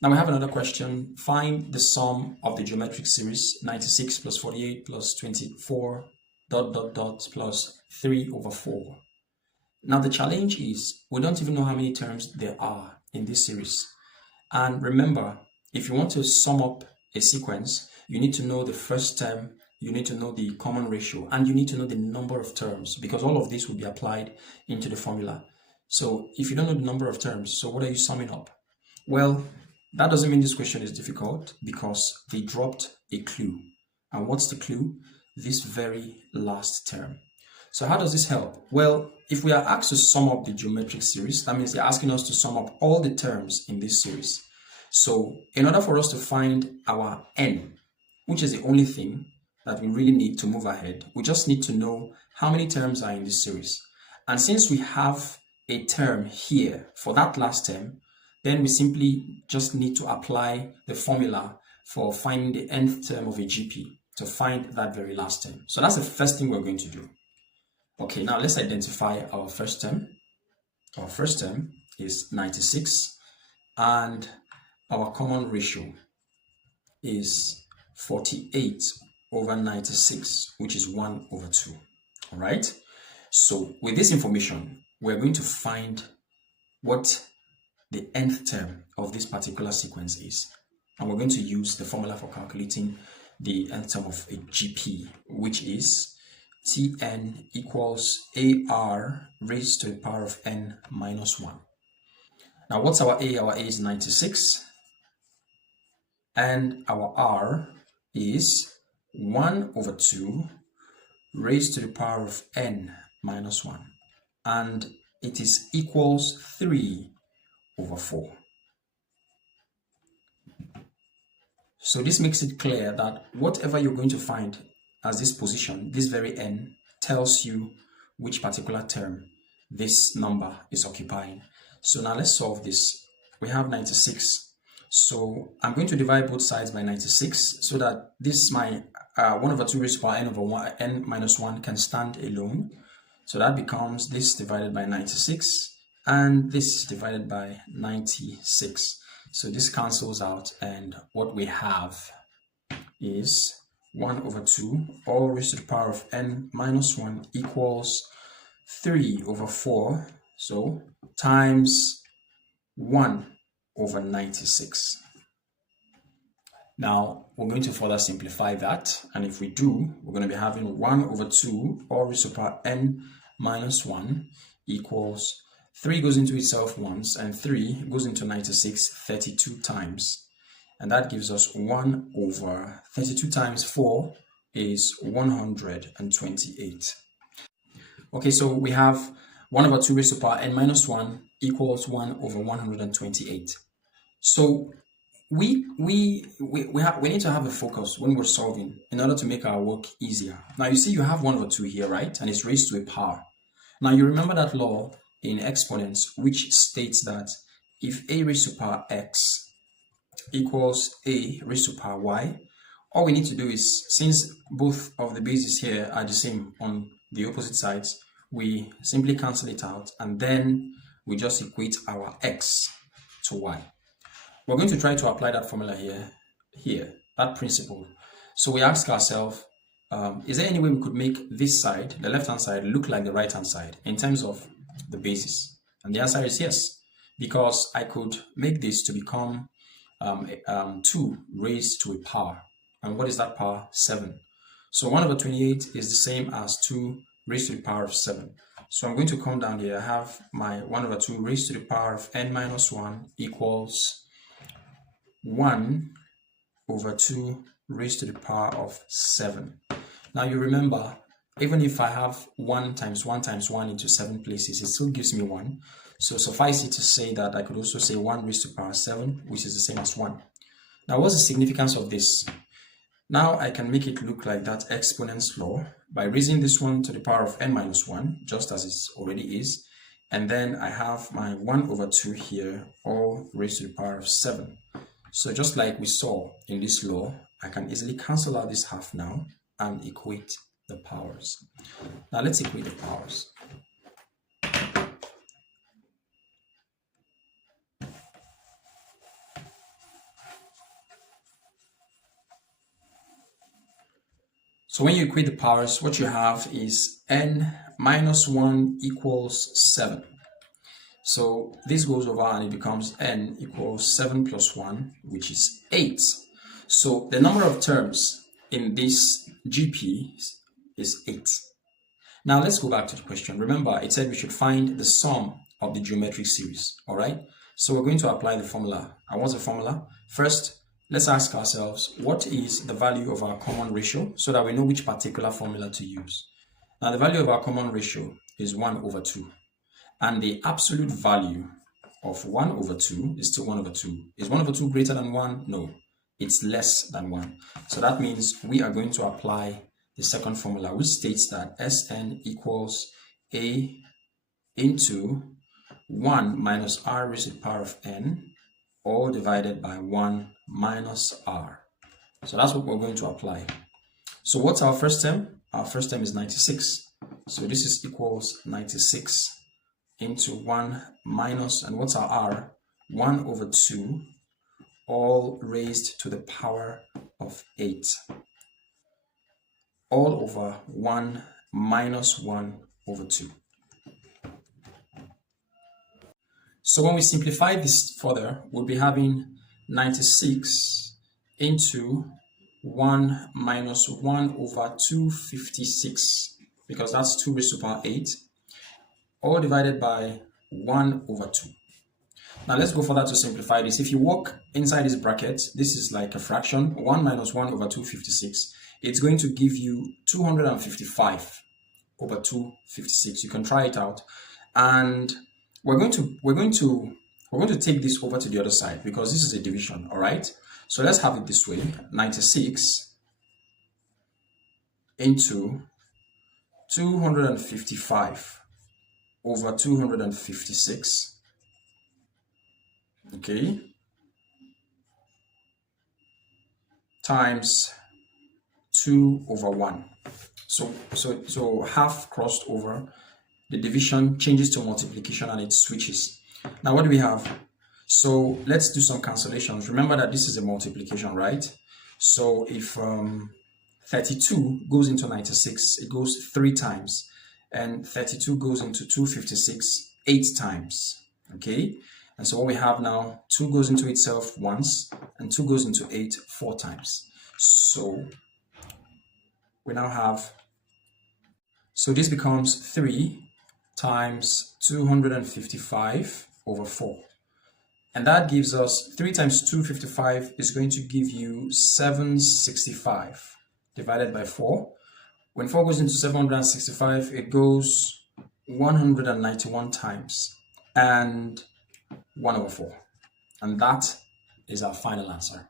Now we have another question. Find the sum of the geometric series 96 plus 48 plus 24 dot dot dot plus 3 over 4. Now the challenge is we don't even know how many terms there are in this series. And remember, if you want to sum up a sequence, you need to know the first term, you need to know the common ratio, and you need to know the number of terms, because all of this will be applied into the formula. So if you don't know the number of terms, so what are you summing up? Well, that doesn't mean this question is difficult, because they dropped a clue. And what's the clue? This very last term. So how does this help? Well, if we are asked to sum up the geometric series, that means they're asking us to sum up all the terms in this series. So in order for us to find our n, which is the only thing that we really need to move ahead, we just need to know how many terms are in this series. And since we have a term here for that last term, then we simply just need to apply the formula for finding the nth term of a GP to find that very last term. So that's the first thing we're going to do. Okay, now let's identify our first term. Our first term is 96, and our common ratio is 48 over 96, which is 1 over 2. All right. So with this information, we're going to find what the nth term of this particular sequence is. And we're going to use the formula for calculating the nth term of a GP, which is Tn equals AR raised to the power of n minus 1. Now, what's our A? Our A is 96. And our R is 1 over 2 raised to the power of n minus 1. And it is equals 3 over 4. So this makes it clear that whatever you're going to find as this position, this very n, tells you which particular term this number is occupying. So now let's solve this. We have 96. So I'm going to divide both sides by 96 so that this my 1 over 2 raised to the power n over 1, n minus 1 can stand alone. So that becomes this divided by 96 and this divided by 96. So this cancels out, and what we have is 1 over 2 all raised to the power of n minus 1 equals 3 over 4, so times 1 over 96. Now we're going to further simplify that, and if we do, we're going to be having 1 over 2 all raised to the power n minus 1 equals 3 goes into itself once, and 3 goes into 96 32 times. And that gives us 1 over 32 times 4 is 128. Okay, so we have 1 over 2 raised to the power n minus 1 equals 1 over 128. So we need to have a focus when we're solving in order to make our work easier. Now you see you have 1 over 2 here, right? And it's raised to a power. Now you remember that law in exponents which states that if a raised to the power x equals a raised to the power y, all we need to do is, since both of the bases here are the same on the opposite sides, we simply cancel it out, and then we just equate our x to y. We're going to try to apply that formula here, that principle. So we ask ourselves, is there any way we could make this side, the left-hand side, look like the right-hand side in terms of the basis? And the answer is yes, because I could make this to become 2 raised to a power. And what is that power? 7. So 1 over 28 is the same as 2 raised to the power of 7. So I'm going to come down here. I have my 1 over 2 raised to the power of n minus 1 equals 1 over 2 raised to the power of 7. Now you remember, even if I have 1 times 1 times 1 into 7 places, it still gives me 1. So suffice it to say that I could also say 1 raised to the power 7, which is the same as 1. Now what's the significance of this? Now I can make it look like that exponent's law by raising this one to the power of n minus 1, just as it already is. And then I have my 1 over 2 here, all raised to the power of 7. So just like we saw in this law, I can easily cancel out this half now and equate the powers. Now let's equate the powers. So when you equate the powers, what you have is n minus 1 equals 7. So this goes over and it becomes n equals 7 plus 1, which is 8. So the number of terms in this GP is 8. Now let's go back to the question. Remember, it said we should find the sum of the geometric series, all right? So we're going to apply the formula. And what's the formula? First, let's ask ourselves, what is the value of our common ratio so that we know which particular formula to use? Now, the value of our common ratio is 1 over 2. And the absolute value of 1 over 2 is still 1 over 2. Is 1 over 2 greater than 1? No, it's less than 1. So that means we are going to apply the second formula, which states that Sn equals A into 1 minus r raised to the power of n, all divided by 1 minus r. So that's what we're going to apply. So what's our first term? Our first term is 96. So this is equals 96 into 1 minus, and what's our r? 1 over 2, all raised to the power of 8. All over 1 minus 1 over 2. So when we simplify this further, we'll be having 96 into 1 minus 1 over 256, because that's 2 raised to the power 8, all divided by 1 over 2. Now let's go further to simplify this. If you walk inside this bracket, this is like a fraction, 1 minus 1 over 256. It's going to give you 255 over 256. You can try it out. And we're going to take this over to the other side because this is a division, all right? So let's have it this way. 96 into 255 over 256. Okay, times 2 over 1. So half crossed over, the division changes to multiplication and it switches. Now what do we have? So let's do some cancellations. Remember that this is a multiplication, right? So if 32 goes into 96, it goes 3 times, and 32 goes into 256 8 times. Okay, and so what we have now, 2 goes into itself once, and 2 goes into 8 4 times. So we now have, so this becomes 3 times 255 over 4. And that gives us 3 times 255 is going to give you 765 divided by 4. When 4 goes into 765, it goes 191 times and 1 over 4. And that is our final answer.